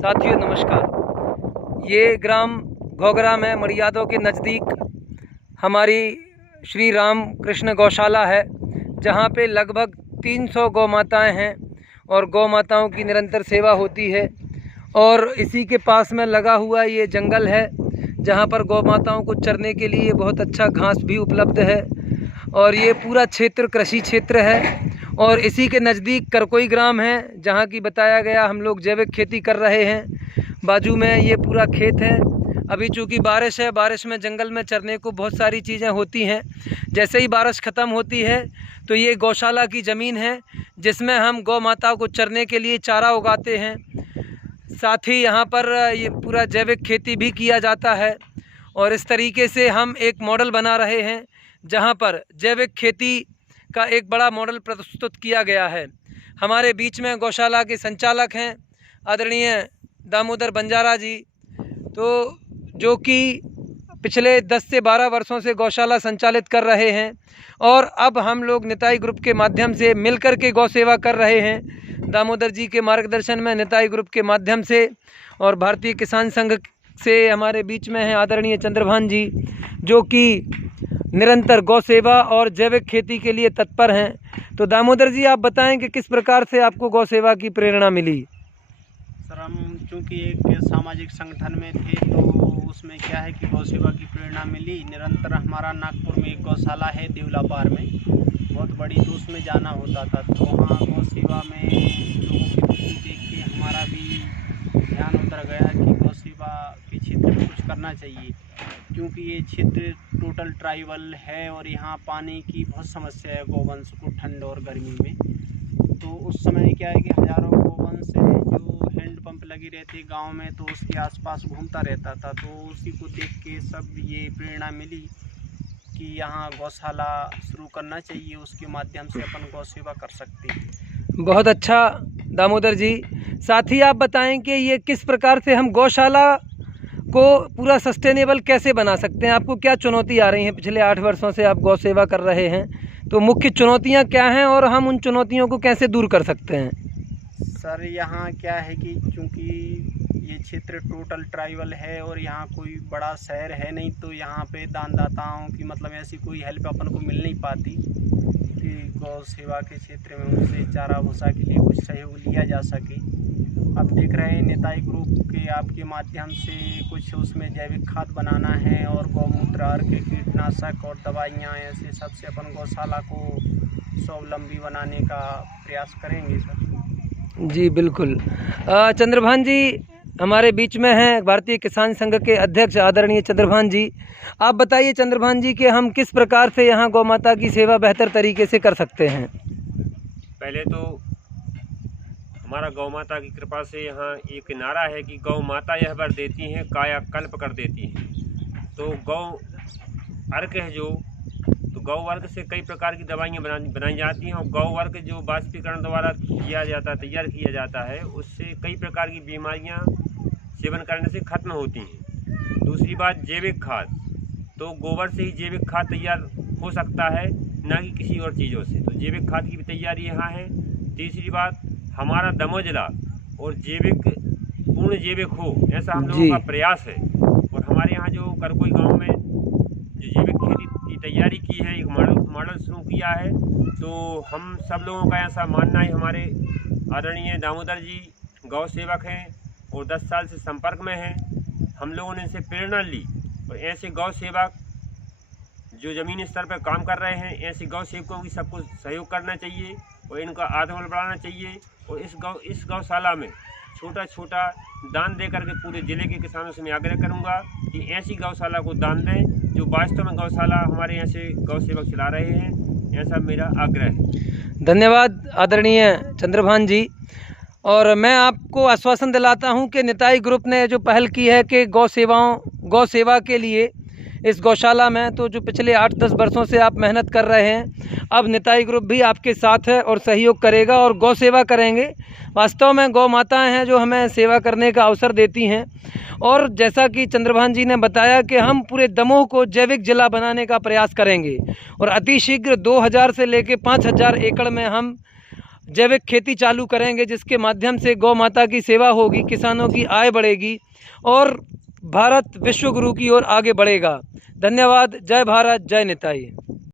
साथियों नमस्कार। ये ग्राम घोघराम है, मड़ियादों के नज़दीक हमारी श्री राम कृष्ण गौशाला है, जहाँ पे लगभग 300 गौ माताएँ हैं और गौ माताओं की निरंतर सेवा होती है। और इसी के पास में लगा हुआ ये जंगल है, जहाँ पर गौ माताओं को चरने के लिए बहुत अच्छा घास भी उपलब्ध है। और ये पूरा क्षेत्र कृषि क्षेत्र है। और इसी के नज़दीक करकोई ग्राम है, जहाँ की बताया गया हम लोग जैविक खेती कर रहे हैं। बाजू में ये पूरा खेत है। अभी चूँकि बारिश है, बारिश में जंगल में चरने को बहुत सारी चीज़ें होती हैं। जैसे ही बारिश ख़त्म होती है तो ये गौशाला की ज़मीन है, जिसमें हम गौ माता को चरने के लिए चारा उगाते हैं। साथ ही यहाँ पर ये पूरा जैविक खेती भी किया जाता है। और इस तरीके से हम एक मॉडल बना रहे हैं, जहाँ पर जैविक खेती का एक बड़ा मॉडल प्रस्तुत किया गया है। हमारे बीच में गौशाला के संचालक हैं आदरणीय दामोदर बंजारा जी, तो जो कि पिछले 10 से 12 वर्षों से गौशाला संचालित कर रहे हैं। और अब हम लोग निताई ग्रुप के माध्यम से मिलकर के गौ सेवा कर रहे हैं, दामोदर जी के मार्गदर्शन में निताई ग्रुप के माध्यम से। और भारतीय किसान संघ से हमारे बीच में हैं आदरणीय चंद्रभान जी, जो कि निरंतर गौ सेवा और जैविक खेती के लिए तत्पर हैं। तो दामोदर जी, आप बताएं कि किस प्रकार से आपको गौ सेवा की प्रेरणा मिली। सर, हम चूँकि एक सामाजिक संगठन में थे, तो उसमें क्या है कि गौ सेवा की प्रेरणा मिली। निरंतर हमारा नागपुर में एक गौशाला है देवलापार में, बहुत बड़ी, तो उसमें जाना होता था। तो वहाँ गौ सेवा में लोगों की रुचि देख के हमारा भी ध्यान उतर गया कि गौ सेवा के क्षेत्र में कुछ करना चाहिए, क्योंकि ये क्षेत्र टोटल ट्राइबल है और यहाँ पानी की बहुत समस्या है गौवंश को ठंड और गर्मी में। तो उस समय क्या है कि हज़ारों गौवंश है जो हैंडपम्प लगी रहती गांव में, तो उसके आसपास घूमता रहता था। तो उसी को देख के सब ये प्रेरणा मिली कि यहाँ गौशाला शुरू करना चाहिए, उसके माध्यम से अपन गौ सेवा कर सकते हैं। बहुत अच्छा दामोदर जी। साथ ही आप बताएं कि ये किस प्रकार से हम गौशाला को पूरा सस्टेनेबल कैसे बना सकते हैं। आपको क्या चुनौती आ रही हैं? पिछले 8 वर्षों से आप गौ सेवा कर रहे हैं, तो मुख्य चुनौतियां क्या हैं और हम उन चुनौतियों को कैसे दूर कर सकते हैं? सर, यहाँ क्या है कि चूँकि ये क्षेत्र टोटल ट्राइबल है और यहाँ कोई बड़ा शहर है नहीं, तो यहाँ पे दानदाताओं की मतलब ऐसी कोई हेल्प अपन को मिल नहीं पाती कि गौ सेवा के क्षेत्र में उनसे चारा भूसा के लिए कुछ सहयोग लिया जा सके। अब देख रहे हैं निताई ग्रुप के आपके माध्यम से कुछ उसमें जैविक खाद बनाना है और गौमूत्र, अर्क, कीटनाशक और दवाइयाँ, ऐसे सबसे अपन गौशाला को स्वावलंबी बनाने का प्रयास करेंगे सर। जी बिल्कुल। चंद्रभान जी हमारे बीच में हैं, भारतीय किसान संघ के अध्यक्ष आदरणीय चंद्रभान जी। आप बताइए चंद्रभान जी कि हम किस प्रकार से यहाँ गौ माता की सेवा बेहतर तरीके से कर सकते हैं। पहले तो हमारा गौ माता की कृपा से यहाँ एक नारा है कि गौ माता यह वर देती हैं, काया कल्प कर देती हैं। तो गौ अर्क है जो, तो गौ वर्ग से कई प्रकार की दवाइयाँ बनाई जाती हैं। और गौ वर्ग जो बाष्पीकरण द्वारा किया जाता है, तैयार किया जाता है, उससे कई प्रकार की बीमारियाँ सेवन करने से खत्म होती हैं। दूसरी बात, जैविक खाद, तो गोबर से ही जैविक खाद तैयार हो सकता है, ना कि किसी और चीज़ों से। तो जैविक खाद की भी तैयारी यहाँ है। तीसरी बात, हमारा दमोह जिला और जैविक पूर्ण जैविक हो, ऐसा हम लोगों का प्रयास है। और हमारे यहाँ जो करकोई गांव में जो जैविक खेती की तैयारी की है, एक मॉडल शुरू किया है। तो हम सब लोगों का ऐसा मानना है, हमारे आदरणीय दामोदर जी गौ सेवक हैं और 10 साल से संपर्क में हैं। हम लोगों ने इनसे प्रेरणा ली और ऐसे गौ सेवक जो ज़मीनी स्तर पर काम कर रहे हैं, ऐसे गौ सेवकों की सबको सहयोग करना चाहिए और इनका आत्मबल बढ़ाना चाहिए। और इस गौशाला में छोटा छोटा दान दे करके पूरे ज़िले के किसानों से मैं आग्रह करूंगा कि ऐसी गौशाला को दान दें जो वास्तव में गौशाला हमारे यहाँ से गौ सेवक चला रहे हैं, ऐसा मेरा आग्रह है। धन्यवाद आदरणीय चंद्रभान जी। और मैं आपको आश्वासन दिलाता हूं कि निताई ग्रुप ने जो पहल की है कि गौ सेवा के लिए इस गौशाला में, तो जो पिछले 8-10 वर्षों से आप मेहनत कर रहे हैं, अब निताई ग्रुप भी आपके साथ है और सहयोग करेगा और गौ सेवा करेंगे। वास्तव में गौ माताएं हैं जो हमें सेवा करने का अवसर देती हैं। और जैसा कि चंद्रभान जी ने बताया कि हम पूरे दमोह को जैविक जिला बनाने का प्रयास करेंगे और अतिशीघ्र 2000 से लेकर 5000 एकड़ में हम जैविक खेती चालू करेंगे, जिसके माध्यम से गौ माता की सेवा होगी, किसानों की आय बढ़ेगी और भारत विश्व गुरु की ओर आगे बढ़ेगा। धन्यवाद। जय भारत, जय निताई।